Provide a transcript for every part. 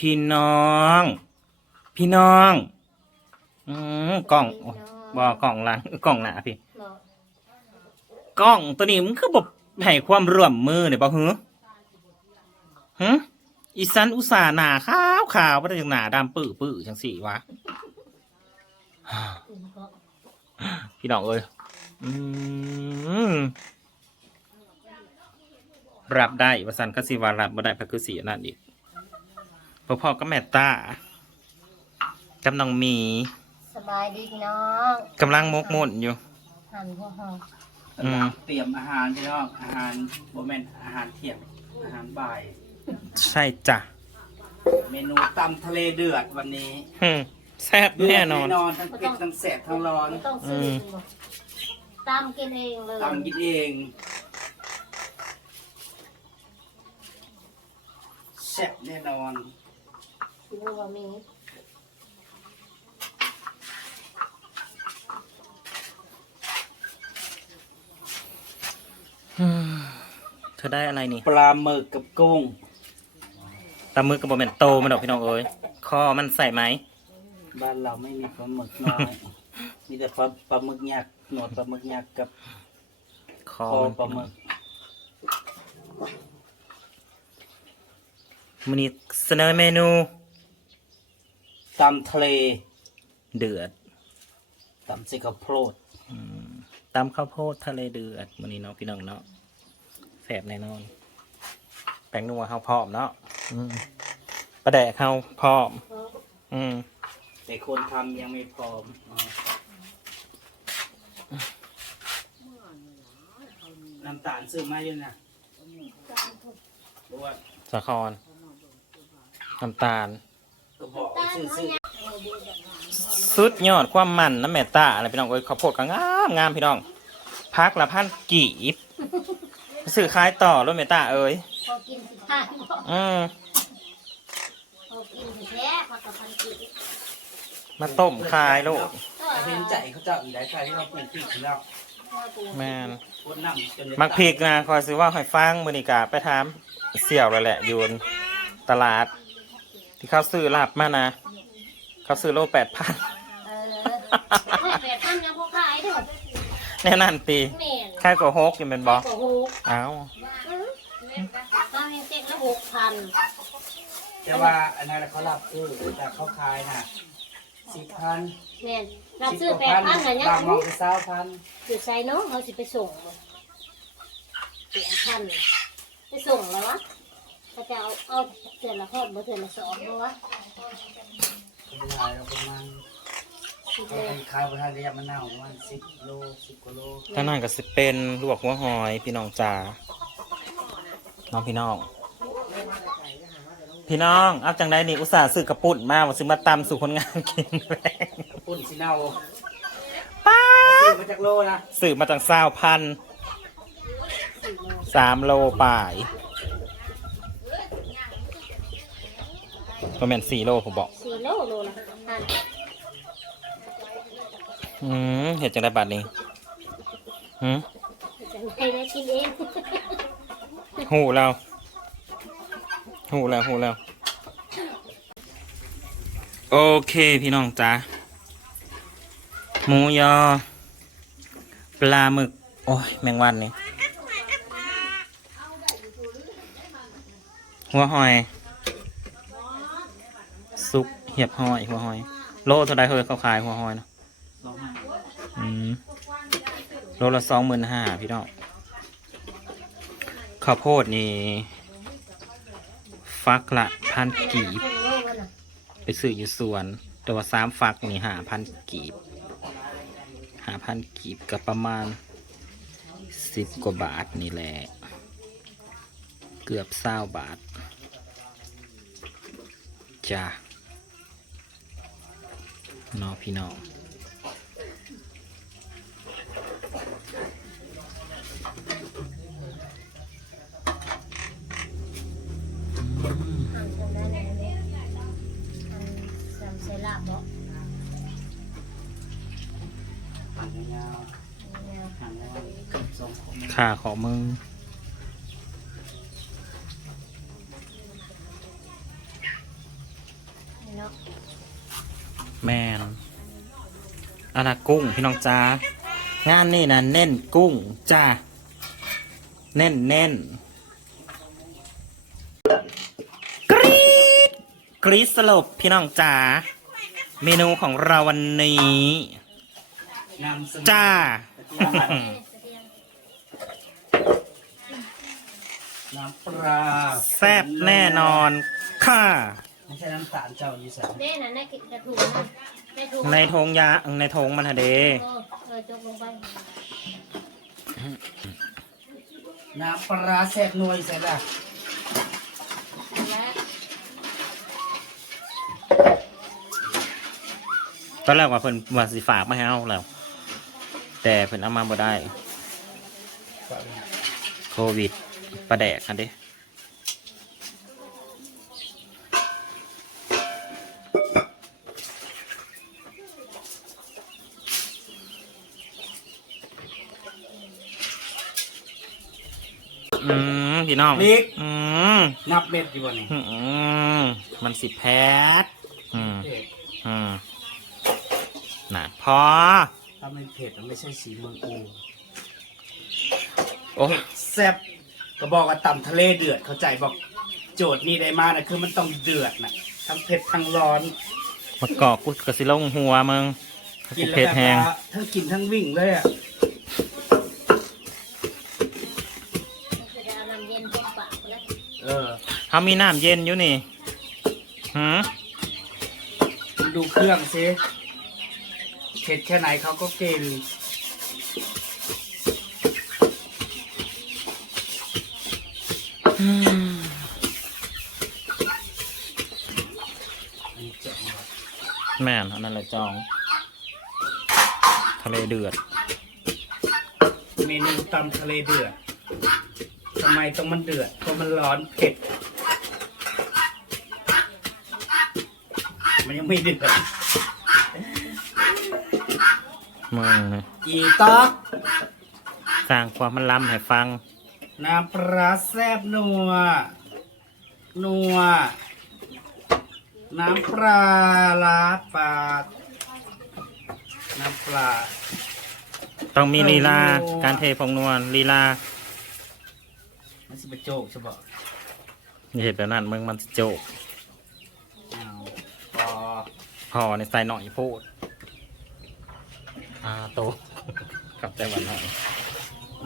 พี่น้อง พี่น้อง อืมกล่องโอ้ยบอกล่องหลังกล่องหนาพี่เนาะกล้องตัวนี้มันคือแบบให้ความร่วมมือเนี่ยบ่หือหึอีสันอุตส่าห์หนาขาวขาวว่าแต่ยังหนาดำปื้อปื้อจังสี่วะ อืมก็พี่น้องเอ้ยอืมรับได้ว่าสันก็สิวารับบ่ได้ก็คือสีนั่นอีก พ่อพ่อก็แม่ตากำลังมีสบายดีพี่น้องกำลังมกมุ่นอยู่หั่นหัวหอมอืมเตรียมอาหารพี่น้องอาหารโบแมนอาหารเที่ยงอาหารบ่าย ใช่จ้ะเมนูตำทะเลเดือดวันนี้หึแซ่บแน่นอน นอนทั้งเผ็ดทั้งแสบทั้งร้อนไม่ต้องซื้ออืมกินหรอกตามกินเองเลยตำกินเองแซ่บแน่นอน กินมือบะหมี่อืมเธอได้อะไรนี่ปลาหมึกกับกุ้งตามือกับบอมนโตมันดอกพี่น้องเอ้ยคอมันใส่ไหมบ้านเราไม่มีปลาหมึกน้อย มีแต่ปลาปลาหมึกยักษ์หนวดปลาหมึกยักษ์กับคอคอมันปลาหมึกมันนี้เสนอเมนู ตำทะเลเดือดตำใส่ข้าวโพดตำข้าวโพดทะเลเดือดมันนี้เนาะพี่น้องเนาะแสบแน่นอน แป้งนัวข้าวพร้อมเนาะอืมปลาแดกข้าวพร้อมเอออืมแต่คนทำยังไม่พร้อมอ๋อน้ำตาลซื้อมาอยู่นะบวชสะคอนน้ำตาลก็บอก ซื้อๆสุดยอดความมันน้ำแม่ตาอะไรพี่น้องเอ้ยข้าวโพดก็งามงามพี่น้องพักละพันกีบซื้อขายต่อรถแม่ตาเอ้ยพอกินสิทานอืมพอกินสิแท้ผักกับพันกิมาต้มขายลูกเห็นใจเขาเจ้าอีกหลายใจที่เราปลูกพริกของเราแมนมักพริกนะคอยซื้อว่าหอยฟางมือนิกาไปทามเสี่ยวแล้วแหละอยู่ตลาด ที่เขาซื้อลาบมานะ เขาซื้อโลแปดพันเออไม่แปดพันยังพอขายเด้อแน่นั่นตีแม่นแค่กว่าหกยังเป็นบอโอ้โหเอ้าตอนนี้เจ็ดละหกพันแต่ว่าอันนั้นเขารับซื้อแต่เขาขายน่ะสิบพันแม่นรับซื้อแปดพันกันยังบางมรู้องไปเศร้าพันสิใส่เนาะเขาสิไปส่งบ่แปดพันไปส่งแล้ววะเขาจะเอาเอาเถื่อนละพอดบ่เถื่อนละสองบ่วะ เป็นไรเราประมาณขาเลยขายไปทางระยะมะนาประมาณสิบโลสิบกว่าโลตั้งนั่นก็สิเป็นลวกหัวหอยพี่น้องจ๋าน้องพี่น้อง พี่น้องเอาจังไดนี่อุตส่าห์ซื้อกระปุ่นมาว่าซื้อมาตำสู่คนงานกินแรงปุ่นสีเนาป้าซื้อมาจากโลนะซื้อมาจากเศร้าพันสามโลป่าย ประมาณสี่โลผมบอกสี่โลโลละพันอืมเห็ดจังได้บัตรนี้หืมจะให้ได้กินเองหูเราหูแล้วหูแล้ว โอเคพี่น้องจ้าหมูยอ ปลาหมึก โอ้ย แมงวันนี่หัวหอยซุป เหียบหอยหัวหอย โลเท่าไรเฮ้ยเขาขายหัวหอยเนาะอืมโลละสองหมื่นห้าพี่น้องข้าวโพดนี่ฟักละพันกีบ ไปซื้ออยู่สวน แต่ว่าสามฟักนี่หาพันกีบหาพันกีบกับประมาณสิบกว่าบาทนี่แหละ เกือบเศร้าบาท จ้า นอพี่น้องหั่นจังได้เลยหั่นสามใส่ลาบบ่หั่นยาวๆหั่นยาวๆสองคนาขอมึงะ แมนอานากุ้งพี่น้องจ้างานนี่นะเน้นกุ้งจ้าเน้นเน้นกรี๊ดกรี๊ดสลบพี่น้องจ้าเมนูของเราวันนี้นำเสนอจ้า น้ำปลาแซ่บแน่นอนค่ะ ไม่ใช่น้ำตาลเจ้าอยู่ใส่เด้น่ะในกระถุงนะในถุงในทงยาในทงมันฮะเดเออเออจกลงไปน้ำปลาแซ่บนัวอยู่ใส่ละและตอนแรกว่าเพิ่นว่าสิฝากมาให้เอาแล้ว แต่เพิ่นเอามาบ่ได้ โควิดประแดกอันเด้ อืมพี่น้องพริก อืมนับเม็ดอยู่บ่นี่อืมมันสิแพทอืมเผ็ดอืมน่ะพอถ้าไม่เผ็ดมันไม่ใช่สีเมืองอูโอ้แซ่บก็บอกว่าต่ำทะเลเดือดเข้าใจบอกโจทย์นี้ได้มานะคือมันต้องเดือดนะทั้งเผ็ดทั้งร้อนมากอกกูกระสิลงหัวมึงกินเผ็แล้วดแบบแหงว่าทั้งกินทั้งวิ่งเลยอะจะได้เอาน้ำเย็นต้มปากแล้ว เออ เขามีน้ำเย็นอยู่นี่หืมคุณดูเครื่องซิเผ็ดแค่ไหนเขาก็กินอันนี้เจ๋งว่ะแม่นอันนั้นแหละจอง ทะเลเดือด เมนูตำทะเลเดือดทำไมต้องมันเดือดเพราะมันร้อนเผ็ด มันยัง ไม่เดือดมึงนะอีต๊อกสร้างความมันล้ำให้ฟัง น้ำปลาแซ่บนัว นัว น้ำปลาลาปลาน้ำปลา ต้องมีลีลาโอ้การเทพงนวลลีลามันสิบโจกใช่ปะอย่าเห็นแบบนั้นมึงมันสิโจกเอาพอ พอในใส่หน่อยพูดอ่าโตกลับใจวันหน่อย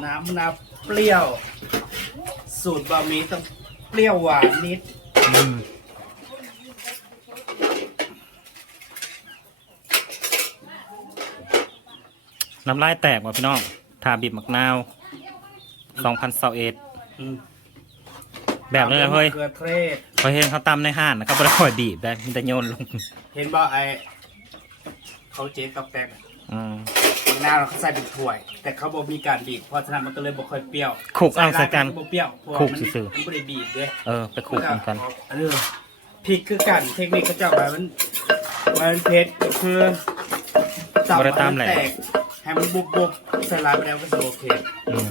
น้ำน้ำเปรี้ยว สูตรบะหมี่ต้องเปรี้ยวหวานนิดอืมน้ำลายแตกว่ะพี่น้องทาบีบมักนาวสองพันเเอ็ด อืม แบบนี้เลยเฮ้ย เกลือเทศพอเห็นเขาตำในห้านนะครับไม่ได้คอยบีบได้มีแต่โยนลงเห็นบ่ไอเขาเจ๊กับแตกอะอืมหน้าเราเขาใส่เป็นถ้วย แต่เขาบอกมีการบีบเพราะฉะนั้นมันก็เลยบ่ค่อยเปรี้ยวคลุกเอาใส่กันร้บ่เปรี้ยวเพราะว่าคลุกมันซื่อๆ มันไม่ได้บีบด้วยเออไปคลุกเหมือนกันเออพริกคือกันเทคนิคเขาเจ้าไว้มันไว้มันเผ็ดก็คือบ่ได้ตามแหละให้นตกให้มันบุบบุบใส่ลายไปแล้วก็จะโอเค อืม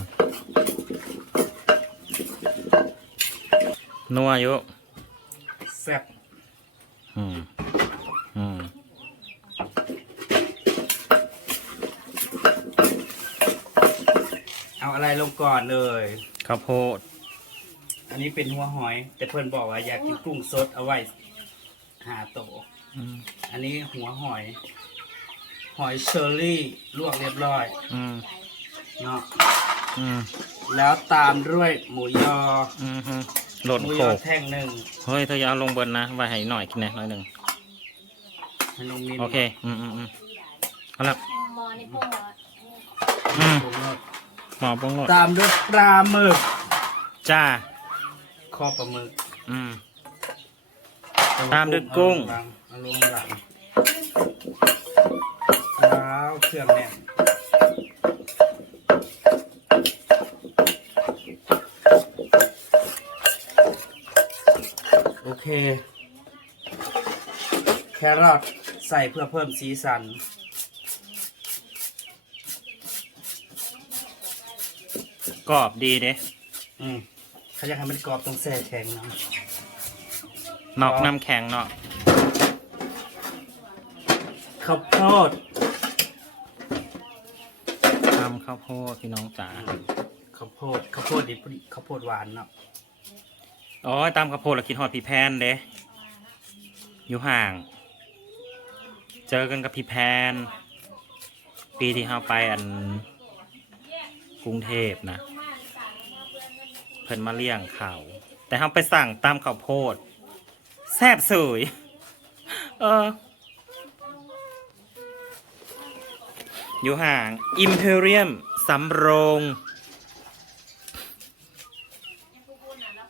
นัวอยู่แซ่บอืมอืมเอาอะไรลงก่อนเลย ข้าวโพดอันนี้เป็นหัวหอย แต่เพื่อนบอกว่าอยากกินกุ้งสดเอาไว้หาโตอืมอันนี้หัวหอย หอยเชอรี่ลวกเรียบร้อยอืมเนาะอืมแล้วตามด้วยหมูยออืมฮึโหลดหมูโขยอกแท่งหนึ่งเฮ้ยเธออย่าเอาลงเบิร์นนะไว้ให้หน่อยกินหน่อยหน่อยหนึ่งให้น้องมินโอเค อืมอืมอืมเอาละหมอนี่พวกหมออืมปรุงรสหมอปรุงรสตามด้วยปลาหมึกจ้าคอปลาหมึกอืม ตามด้วยกุ้งเอาลงหลังแล้วเครื่องแน่นโอเค แค รอทใส่เพื่อเพิ่มสีสัน กรอบดีเด้อืมเขาอยากให้มันกรอบตรงแช่แข็งเนาะนอกน้ำแข็งเนาะข้าวโพดตำข้าวโพดพี่น้องจ๋า ข้าวโพดข้าวโพดดิบข้าวโพดหวานเนาะโอ้ยตำข้าวโพดแล้วกินฮอดพี่แพนเด้อยู่ห่างเจอกันกับพี่แพน ปีที่เราไปอันกรุงเทพนะ เพิ่นมาเลี้ยงเขาว แต่เราไปสั่งตำข้าวโพดแซ่บสวยเออ อยู่ห่าง Imperium สำโรง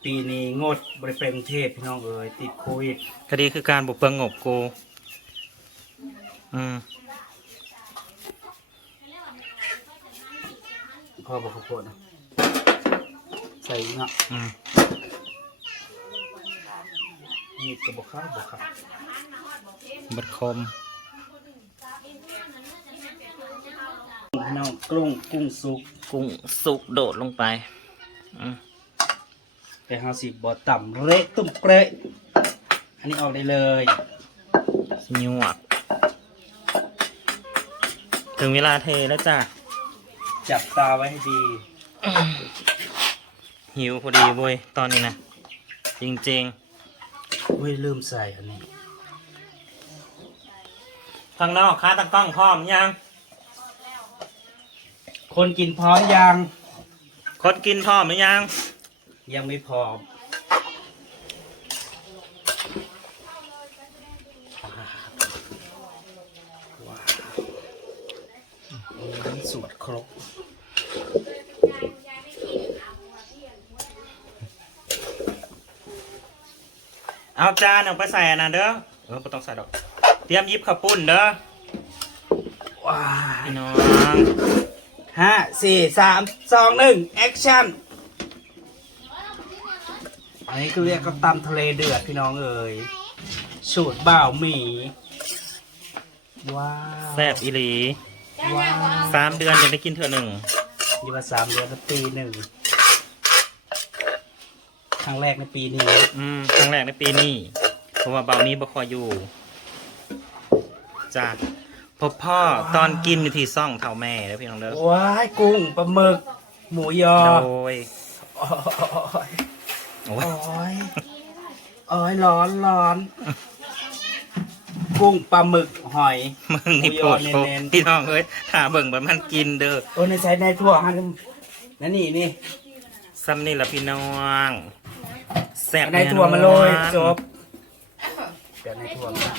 ปีนี้งดบริเปกรุงเทพพี่น้องเอ๋ยติดโควิด คดีคือการบุกเบิงงบกู อืมพอบอกข้าวโพดนะใส่เนาะอืมมีดกระบอกข้าวบอกครับบัดคมพี่น้องกุ้งกุ้งสุกกุ้งสุกโดดลงไปอืมแต่เฮาสิบ่ต่ำเละตุ้มเกระอันนี้ออกได้เลยหยวก ถึงเวลาเทแล้วจ้ะ จับตาไว้ให้ดี หิวพอดีเว้ยตอนนี้นะจริงเว้ยลืมใส่อันนี้ๆข้างนอกค้าตั้งกล้องพร้อมยัง คนกินพร้อมยัง คนกินพร้อมหรือยัง ยังไม่พร้อมว้าวอืม สวดครบ เอาจานเอาไปใส่อันนั้นเด้อเออไม่ต้องใส่ดอก เตรียมหยิบข้าวปุ้นเด้อว้าพี่น้องห้าสี่สามสองหนึ่งแอคชั่นอันนี้คือเรียกก็ตำทะเลเดือดพี่น้องเอ๋ยสูตรบ่าวหมีว้าว แซ่บอีหลี ว้าวสามเดือนจะได้กินเถอะหนึ่งยี่ว่าสามเดือนละปีหนึ่งครั้งแรกในปีนี้อืมครั้งแรกในปีนี้เพราะว่าเบานี้บ่คอยอยู่จ้ะพบพ่อตอนกินอยู่ที่ซ่องเท่าแม่แล้วพี่น้องเด้อว้ายกุ้งปลาหมึก หมูยอโดยโอ้ยโอ้โอ้ยยโอ้ยร้อนร้อน กุ้งปลาหมึกหอยมึงนี่โปรดโปรดเน้นๆพี่น้องเอ้ยหาเบิ่งแบบมันกินเด้อโอ้ในใช้ในทั่วฮันนั่นนี่นี่ซ้ำนี่ละพี่น้องแซ่บในทั่วมาโรยแน่นอนจบเดี๋ยวในทั่วมา